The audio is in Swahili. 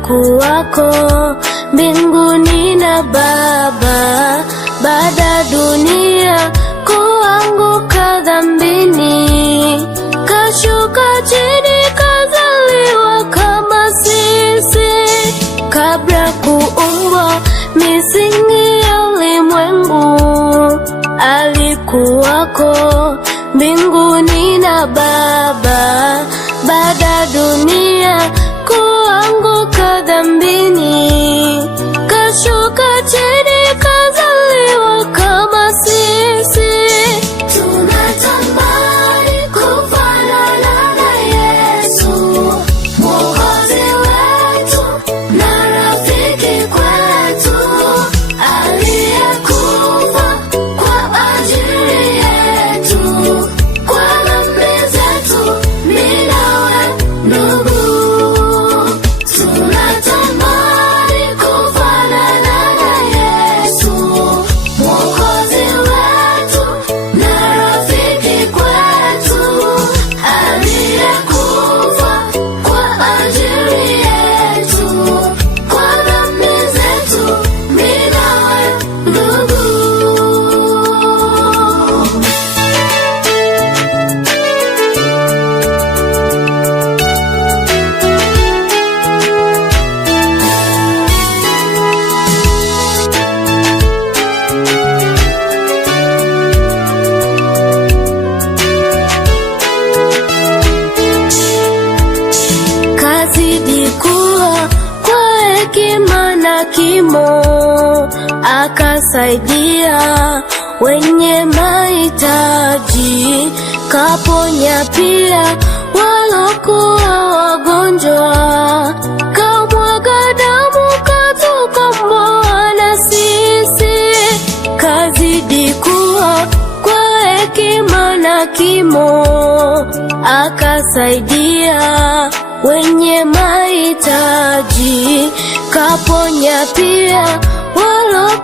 Alikuwako mbinguni na Baba, baada dunia kuanguka dhambini, kashuka chini kazaliwa kama sisi. Kabla kuumbwa misingi ya ulimwengu, alikuwako mbinguni na Baba, baada dunia kuanguka dhambini, kashuka chini kazaliwa kama sisi. Tunatamani kufanana na Yesu, Mwokozi wetu na rafiki kwetu, aliyekufa kwa ajili yetu, kwa dhambi zetu mimi nawe ndugu. Tunatamani kufanana na Yesu, Mwokozi wetu na rafiki kwetu, aliyekufa kwa ajili yetu, kwa dhambi zetu mimi nawe ndugu. Kazidi kuwa kwa hekima na kimo, akasaidia wenye mahitaji, kaponya pia walokuwa wagonjwa, kamwaga damu katukomboa na sisi. Kazidi kuwa kwa hekima na kimo, akasaidia wenye mahitaji, kaponya pia walokuwa